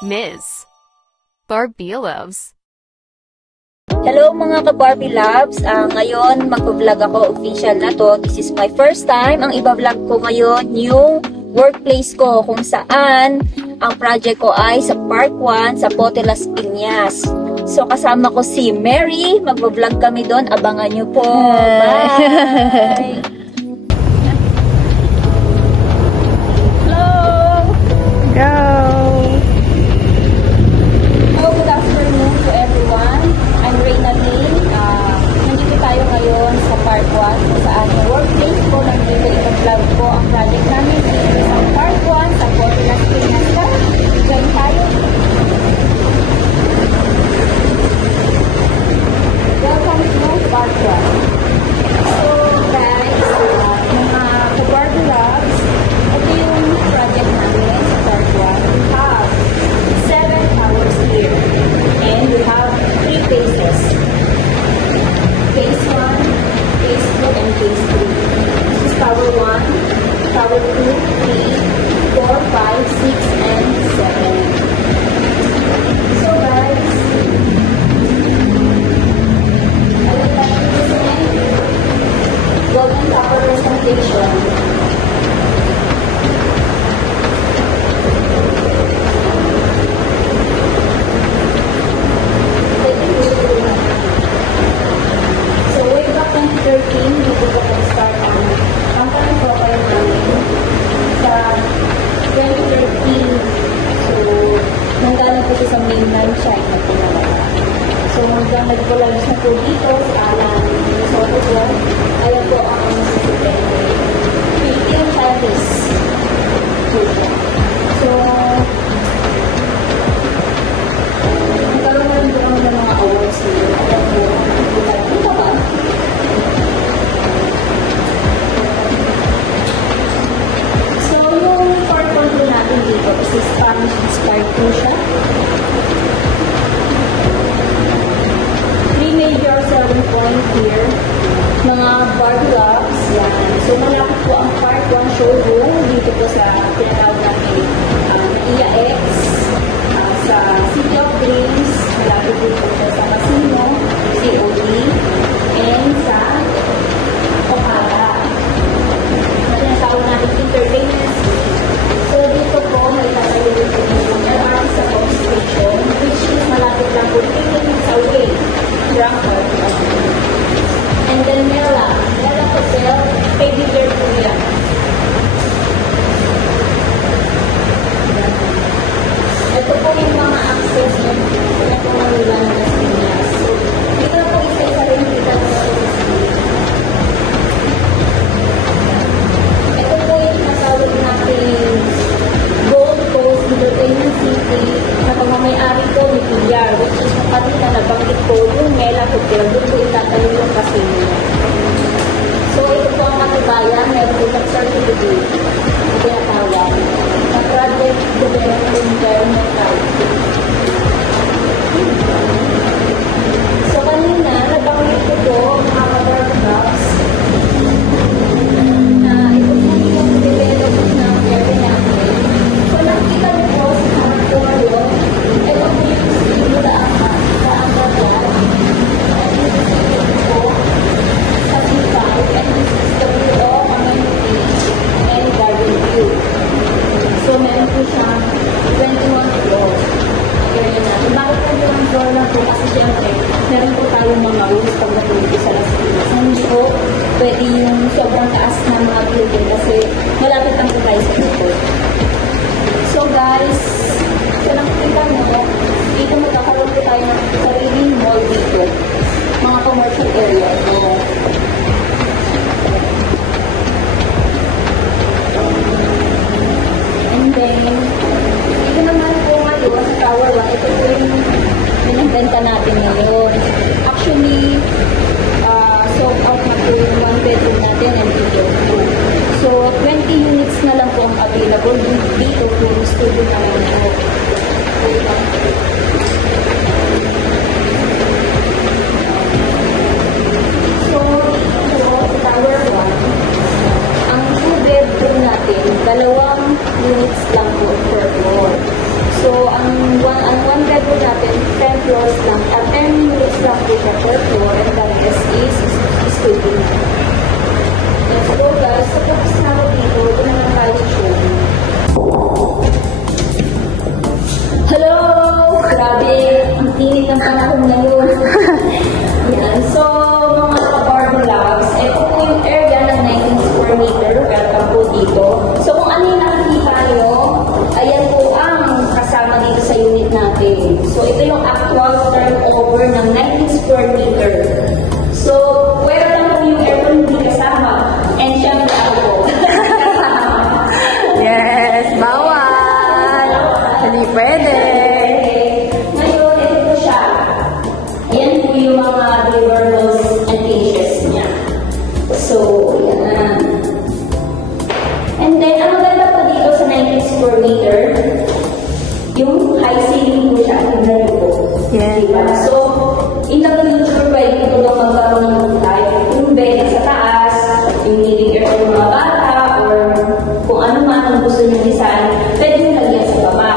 Ms. Barbie Loves. Hello mga ka-Barbie Loves! Ngayon, mag-vlog ako, official na to. This is my first time. Ang iba-vlog ko ngayon, yung workplace ko, kung saan ang project ko ay sa Park 1 sa Pote Las Piñas. So, kasama ko si Mary. Mag-vlog kami doon. Abangan nyo po. Bye! Hello! Go! Good afternoon to everyone. I'm Reyna Lane. Nandito tayo ngayon sa Park 1 kung saan yung workplace ko. Nandito i-vlog ko ang project namin dito sa Park 1 sa Pote Las Piñas. Join tayo. Welcome to Park 1. So guys, mga ka-Barbie Loves, ito yung project namin sa Park 1. We have 7 towers here. And we have 3 phases. Phase 1, Phase 2, and Phase 3. This is Tower 1, Tower 2, 3, 4, 5, 6, and 7. So guys, I would like to present Golden Tower presentation. So, way back 2013, dito ko nag-start ang company profile namin. Sa 2013, so, nanggaling ko sa mainland China po na. So, hanggang nag-collage na po dito sa Alan, Minnesota. Ayan po ang Philippine Chinese. So, nagkaroon na rin po kami ng mga awards dito. Ayan po, ito ba? So, yung part 1 po natin dito is Spanish-inspired po siya. 3 major selling point here. Mga Barbie Loves, yan. So, malapit po ang part 1 showroom dito po sa tinatawag natin Iya X, sa City of Dreams, malapit dito po sa Casino, COD, and sa Okada. Na tinatawag natin Entertainment City. So, dito po, may tatayo din po yung LR sa Pop Station, which is malapit lang po 3 minutes away from Park 1. And then Mela Hotel, Baby Bear po yan. Ito po yung mga access na po nila ng Las Piñas. So, dito po isa-isa rin kita sa ito po yung nasawag natin Gold Coast Entertainment City na pamamayari ko ni Pilar, which is yung kanina nabanggit ko yung Mela Hotel. Doon po itatayo yung casino. So, ito po ang katibayan. Meron po ng certificate. Tinatawag na Project Development Environmental. So, kanina, nabanggit ko po mga ka-Barbie Loves na ito po yung development ng area namin. So, nakita niyo po sa auditorium, ito po yung simula sa Ambagan. And this is po sa C5, and this is the WO Community and Garden View. So, meron po siyang 21 floors. Area natin. Bakit 21 floor lang po? Kasi siyempre, meron po tayong mga rules pagdating dito sa Las Piñas. Hindi po pwede yung sobrang taas na mga building kasi malapit lang po tayo sa airport. So guys, so nakikita mo, dito magkakaroon po tayo ng sariling mall dito. Mga commercial area. So, and then, ito naman po ngayon sa Tower 1, ito po yung pinagbenta natin ngayon. Actually, sold out na po yung 1 bedroom natin and dito. So, 20 units na lang po ang available dito kung studio naman po. So, ito, Tower 1, ang 2 bedroom natin, 2 units lang po per floor. So, ang kasama dito sa unit natin. So, ito yung actual turnover ng 19 square meter. So, pwede lang po yung aircon hindi kasama. And syempre ako po. Yes, bawal. Hindi pwede. Ngayon, ito po siya. Ayan po yung mga deliverables and cases niya. So, yan. And then, ang maganda pa dito sa 19 square meter, yung high ceiling po siya. Tingnan niyo po. Yes. Diba? So, in the future, pwede po daw magkaroon ng type. Yung bed sa taas, yung living area ng mga bata, or kung ano man ang gusto nyo design, pwede nyo lagyan sa baba.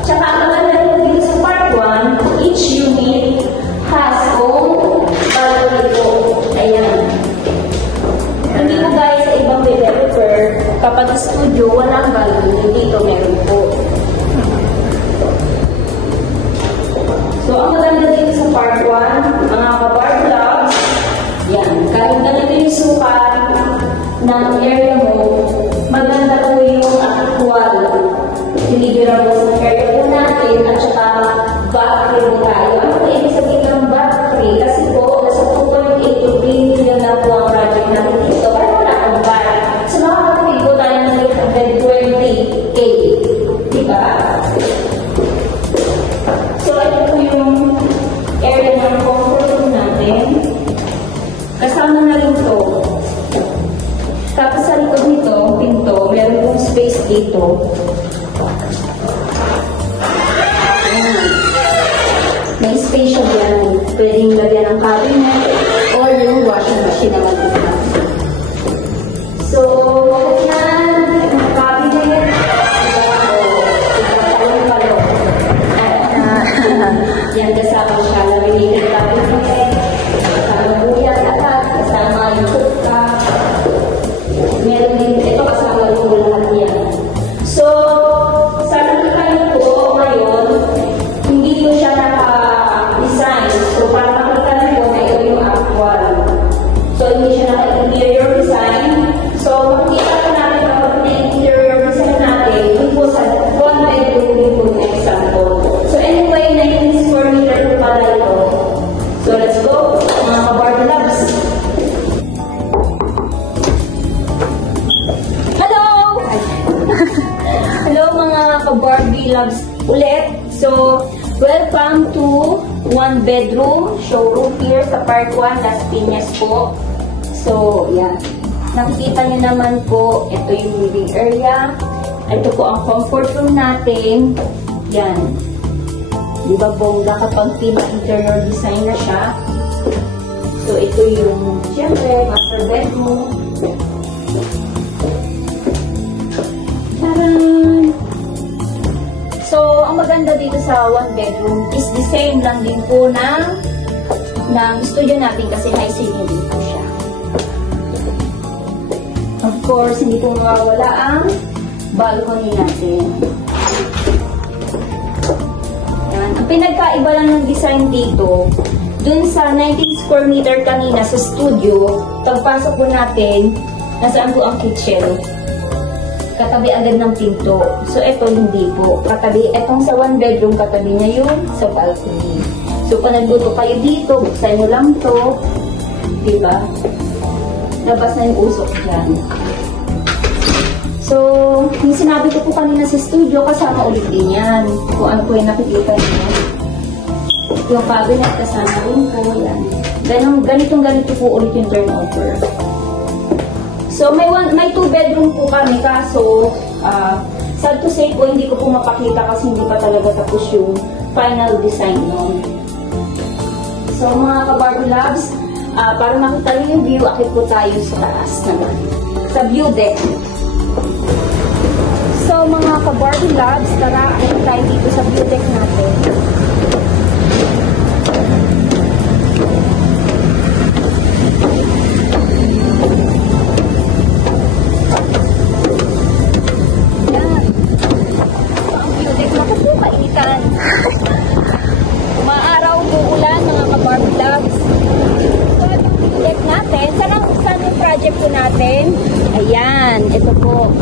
Tsaka, ang maganda rin dito sa part 1, each unit has own balcony po. Ayan. Hindi po guys sa ibang developer, kapag studio, walang balcony. Dito meron po. So, ang maganda dito sa part 1, mga kabar vlogs, yan, kahit ganito yung sukat ng area mo, maganda po yung actual deliverable sa area po natin at saka battery mo tayo. Ano po ibig sabihin ng battery? Kasi po, nasa 2.8 to 3 million na po ang project natin dito. Kaya wala akong battery. So, makakapagpig po tayo ng 820K. Diba? So, ito po yung area ng comfort room natin. Kasama na rin ito. Tapos sa likod nito, pinto, meron pong space dito. Ayan. May space siya dyan. Pwedeng lagyan ng cabinet or yung washing machine naman dito. So, yan. Ang cabinet. Yan, kasama siya. Laminated cabinet. Kasama buyan lahat. Kasama yung kuka. Meron din ito kasama yung lahat yan. So, sa nakita niyo po ngayon, hindi po siya naka-design. So, para makita niyo na ito yung actual. So, hindi siya naka-interior design. So, makikita ko natin kapag na-interior design natin, yun po sa one bedroom din po yung example. So, anyway, 19 square meter po pala ito. So, let's go, mga kabardo labs. Hello! Hello, mga ka-Barbie loves ulit. So, welcome to one bedroom showroom here sa Part 1, Las Piñas po. So, yan. Nakikita niyo naman po, ito yung living area. Ito po ang comfort room natin. Yan. Di ba bongga kapag pina-interior design na siya? So, ito yung, siyempre, master bedroom. Taran! So, ang maganda dito sa one bedroom is the same lang din po ng studio natin kasi high ceiling din po siya. Of course, hindi po mawawala ang balcony natin. Yan. Ang pinagkaiba lang ng design dito, dun sa 19 square meter kanina sa studio, pagpasok po natin, nasaan po ang kitchen? Katabi agad ng pinto. So, ito hindi po. Katabi, etong sa one bedroom, katabi niya yun sa balcony. So, kung nagluto kayo dito, buksan nyo lang to. Diba? Labas na yung usok dyan. So, yung sinabi ko po kanina sa studio, kasama ulit din yan. Kung ano po yung nakikita niyo. Yung cabinet kasama rin po. Yan. Ganitong-ganito po ulit yung turnover. So, may 2 bedroom po kami, kaso, sad to say po, hindi ko po mapakita kasi hindi pa talaga tapos yung final design nun. So, mga ka-Barbie Labs, para makita niyo yung view, akit po tayo sa taas naman. Sa view deck. So, mga ka-Barbie Labs, tara, akit tayo dito sa view deck natin. Umaaraw, uulan, mga ka-Barbie Labs. So, itong deck natin, saan yung project po natin? Ayan, ito po.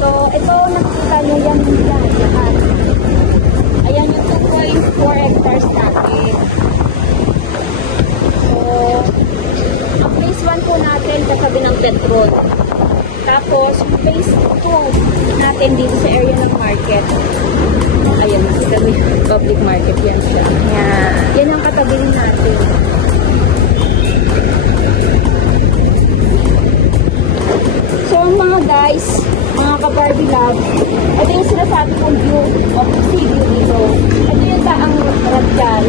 So, ito, nakikita nyo yan lahat. item dito sa area ng market. Ayan, nakita mo yung public market, yan siya. Yan. Yan ang katabi natin. So, mga guys, mga ka-Barbie Love, ito yung sinasabi kong view of sea view dito. Ito yung daang Radgal.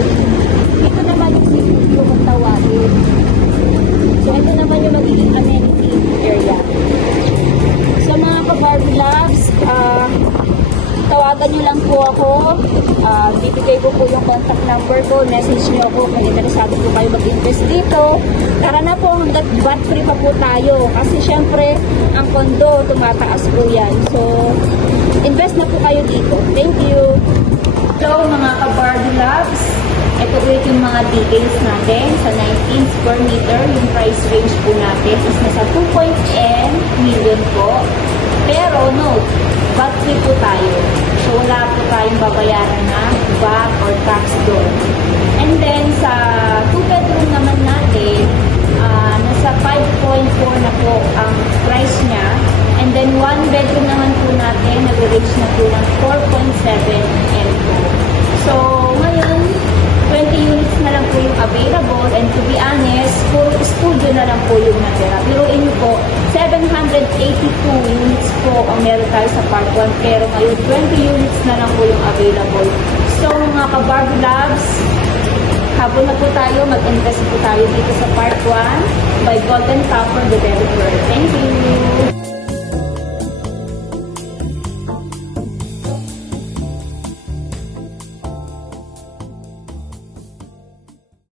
Dito naman yung sea view kung tawagin. So, ito naman yung magiging amenity area. So, mga ka-Barbie Loves, tawagan nyo lang po ako. Bibigay ko po yung contact number ko. Message nyo ako kung interesado po kayo mag-invest dito. Tara na po, hanggat bat free pa po tayo. Kasi syempre, ang kondo, tumataas po yan. So, invest na po kayo dito. Thank you. Hello mga ka-Barbie Loves. Ito po yung mga details natin sa 19 square meter. Yung price range po natin is nasa 2.n million po. Pero note, VAT free po tayo. So wala po tayong babayaran na VAT or tax doon. And then sa 2-bedroom naman natin, nasa 5.4 na po ang price niya. And then 1-bedroom naman po natin, nag-range na po ng 4.7 M po. So ngayon, 20 units na lang po yung available, and to be honest, puro studio na lang po yung natira. Pero inyo po, 782 units po ang meron tayo sa part 1, pero ngayon 20 units na lang po yung available. So mga ka-Barbie Loves, habol na po tayo, mag-invest po tayo dito sa part 1 by Golden Tower Developer. Thank you!